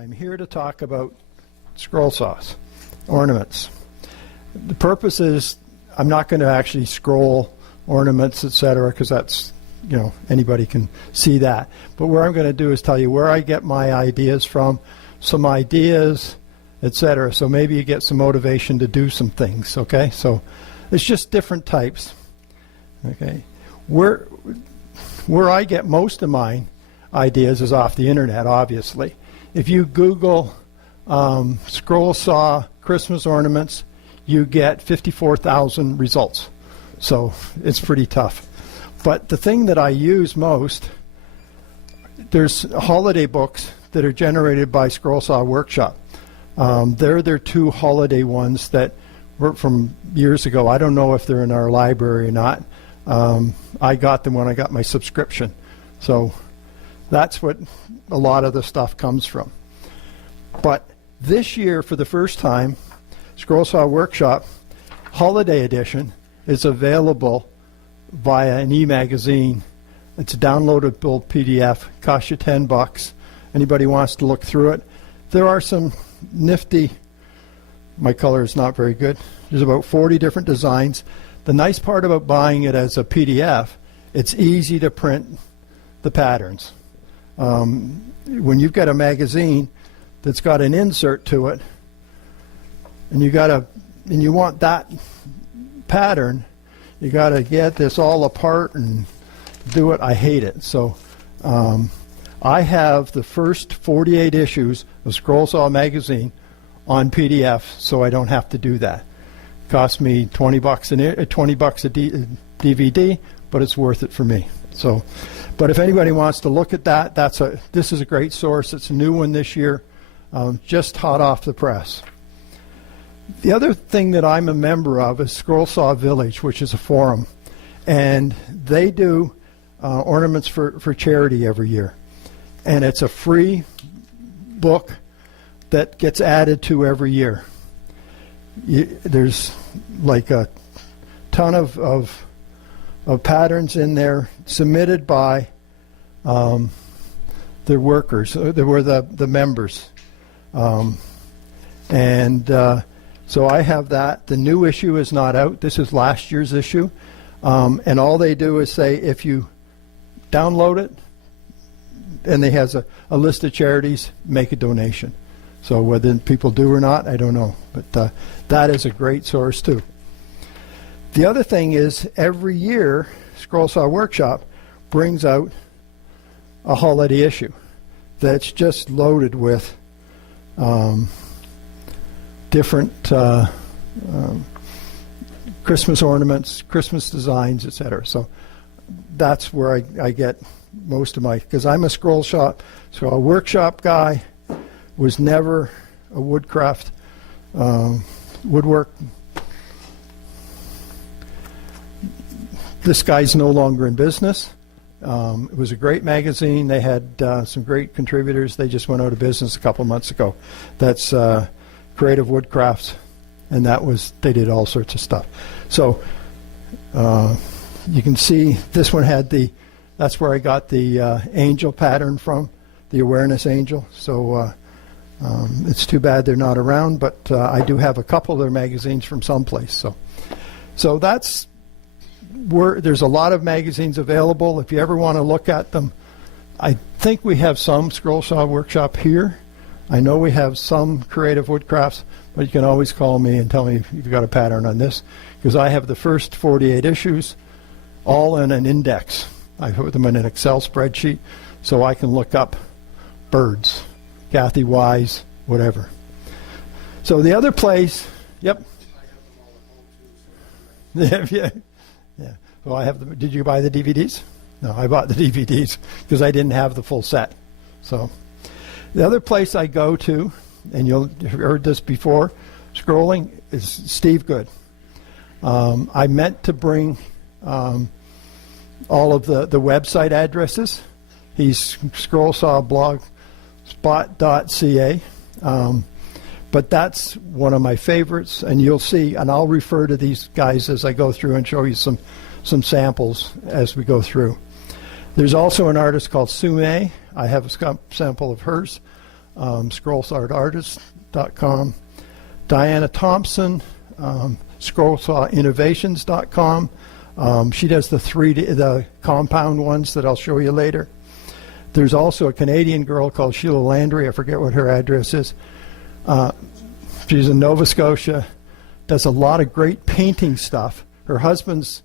I'm here to talk about scroll saws, ornaments. The purpose is I'm not going to actually scroll ornaments, etc., because that's, you know, anybody can see that. But what I'm going to do is tell you where I get my ideas from, some ideas, etc. So maybe you get some motivation to do some things, okay? So it's just different types, okay? Where I get most of my ideas is off the internet, obviously. If you Google Scrolsaw Christmas ornaments, you get 54,000 results. So it's pretty tough. But the thing that I use most, there's holiday books that are generated by Scrolsaw Workshop. They're their two holiday ones that were from years ago. I don't know if they're in our library or not. I got them when I got my subscription. So that's what a lot of the stuff comes from. But this year, for the first time, Scrolsaw Workshop Holiday Edition is available via an e-magazine. It's a downloadable PDF, costs you $10. Anybody wants to look through it. There are some nifty, my color is not very good, there's about 40 different designs. The nice part about buying it as a PDF, it's easy to print the patterns. When you've got a magazine that's got an insert to it, and you want that pattern, you got to get this all apart and do it. I hate it. So I have the first 48 issues of Scrollsaw magazine on PDF, so I don't have to do that. It cost me $20 a DVD, but it's worth it for me. So, but if anybody wants to look at that, this is a great source. It's a new one this year, just hot off the press. The other thing that I'm a member of is Scrollsaw Village, which is a forum, and they do ornaments for charity every year, and it's a free book that gets added to every year. There's like a ton of patterns in there submitted by the workers, the members, so I have that. The new issue is not out. This is last year's issue. And all they do is say if you download it, and they has a list of charities, make a donation. So whether people do or not, I don't know. But that is a great source too. The other thing is every year, Scrollsaw Workshop brings out a holiday issue that's just loaded with different Christmas ornaments, Christmas designs, etc. So that's where I get most of my, because I'm a Scrollsaw, so a workshop guy, was never a woodcraft, woodwork. This guy's no longer in business. It was a great magazine. They had some great contributors. They just went out of business a couple months ago. That's Creative Woodcrafts, and they did all sorts of stuff. So you can see this one had that's where I got the angel pattern from, the awareness angel. So it's too bad they're not around, but I do have a couple of their magazines from someplace. So that's where there's a lot of magazines available. If you ever want to look at them, I think we have some Scrollsaw Workshop here. I know we have some Creative Woodcrafts, but you can always call me and tell me if you've got a pattern on this, because I have the first 48 issues all in an index. I put them in an Excel spreadsheet so I can look up birds, Kathy Wise, whatever. So the other place, yep. Yeah. Well, I have them. Did you buy the DVDs? No, I bought the DVDs because I didn't have the full set. So the other place I go to, and you'll have heard this before, scrolling, is Steve Good. I meant to bring all of the website addresses. He's Scrollsaw blogspot.ca. But that's one of my favorites, and you'll see, and I'll refer to these guys as I go through and show you some samples as we go through. There's also an artist called Sume. I have a sample of hers. scrollsawinnovations.com. Diana Thompson, scrollsawinnovations.com. She does the compound ones that I'll show you later. There's also a Canadian girl called Sheila Landry. I forget what her address is. She's in Nova Scotia, does a lot of great painting stuff. Her husband's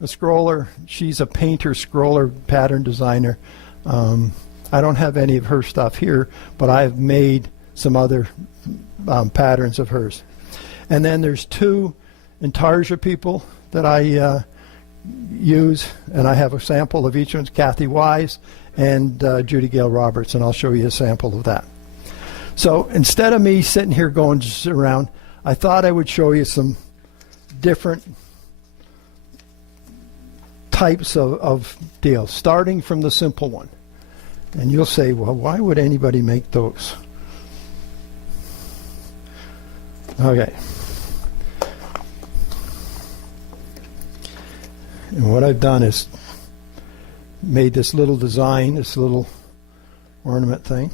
a scroller. She's a painter, scroller, pattern designer. I don't have any of her stuff here, but I've made some other patterns of hers. And then there's two Intarsia people that I use, and I have a sample of each one's Kathy Wise and Judy Gale Roberts, and I'll show you a sample of that. So instead of me sitting here going just around, I thought I would show you some different types of deals, starting from the simple one. And you'll say, well, why would anybody make those? Okay. And what I've done is made this little design, this little ornament thing.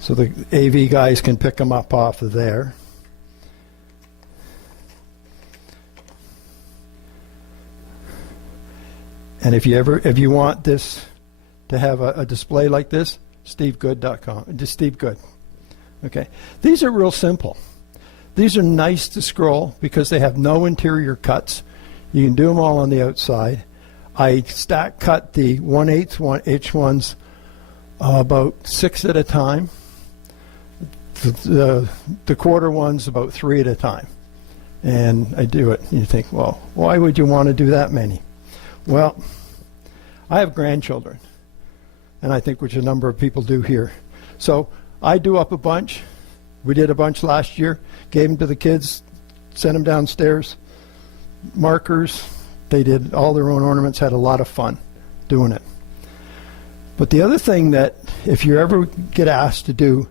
So the AV guys can pick them up off of there. And if you want this to have a display like this, stevegood.com. Just Steve Good. Okay. These are real simple. These are nice to scroll because they have no interior cuts. You can do them all on the outside. I stack cut the 1/8 inch ones about 6 at a time. The quarter ones about 3 at a time. And I do it. You think, well, why would you want to do that many? Well, I have grandchildren, and I think which a number of people do here. So I do up a bunch. We did a bunch last year, gave them to the kids, sent them downstairs, markers. They did all their own ornaments, had a lot of fun doing it. But the other thing that if you ever get asked to do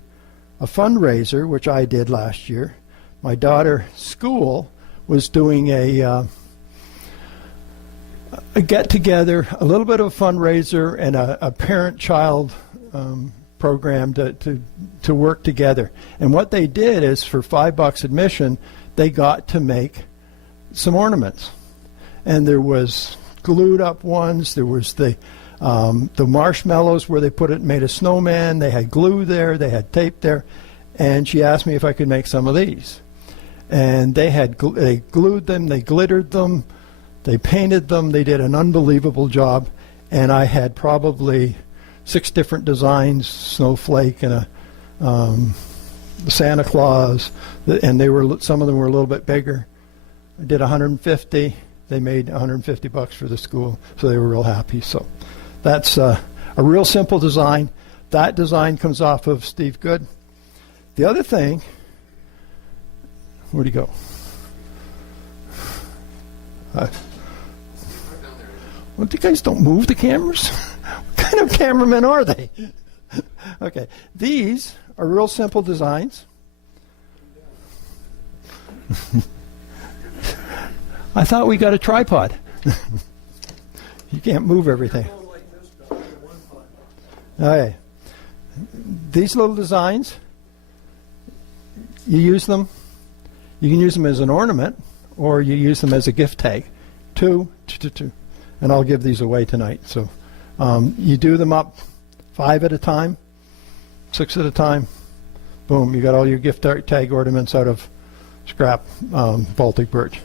a fundraiser, which I did last year, my daughter's school was doing a get-together, a little bit of a fundraiser and a parent-child program to work together. And what they did is for $5 admission, they got to make some ornaments. And there was glued up ones. There was the marshmallows where they made a snowman. They had glue there. They had tape there. And she asked me if I could make some of these. And they glued them. They glittered them. They painted them. They did an unbelievable job. And I had probably 6 different designs: snowflake and a Santa Claus. And some of them were a little bit bigger. I did 150. They made $150 for the school, so they were real happy. So that's a real simple design. That design comes off of Steve Good. The other thing, where'd he go? Well, you guys don't move the cameras? What kind of cameramen are they? Okay, these are real simple designs. I thought we got a tripod. You can't move everything. Okay. These little designs, you use them. You can use them as an ornament, or you use them as a gift tag. Two. And I'll give these away tonight. So you do them up 5 at a time, 6 at a time. Boom, you got all your gift tag ornaments out of scrap Baltic birch.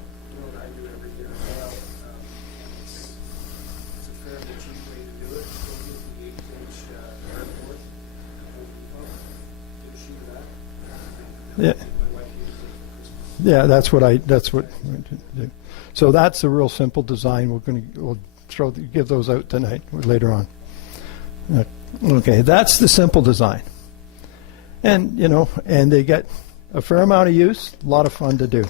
Yeah, that's what do. So that's a real simple design. We'll give those out tonight or later on. Okay, that's the simple design. And and they get a fair amount of use, a lot of fun to do.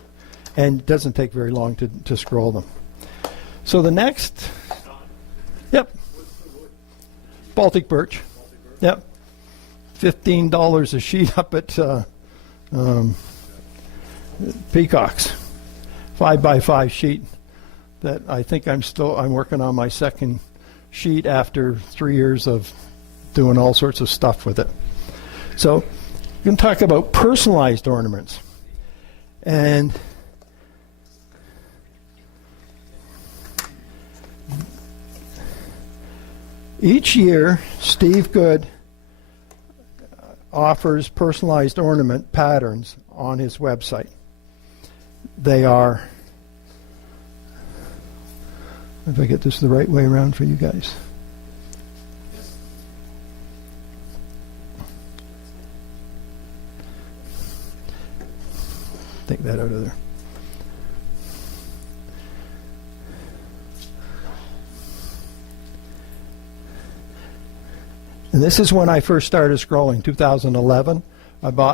And it doesn't take very long to scroll them. So the next, yep, Baltic birch. Yep. $15 a sheet up at Peacock's 5x5 sheet that I think I'm working on my second sheet after 3 years of doing all sorts of stuff with it. So you can talk about personalized ornaments. And each year, Steve Good offers personalized ornament patterns on his website. They are, if I get this the right way around for you guys. Take that out of there. And this is when I first started scrolling, 2011. I bought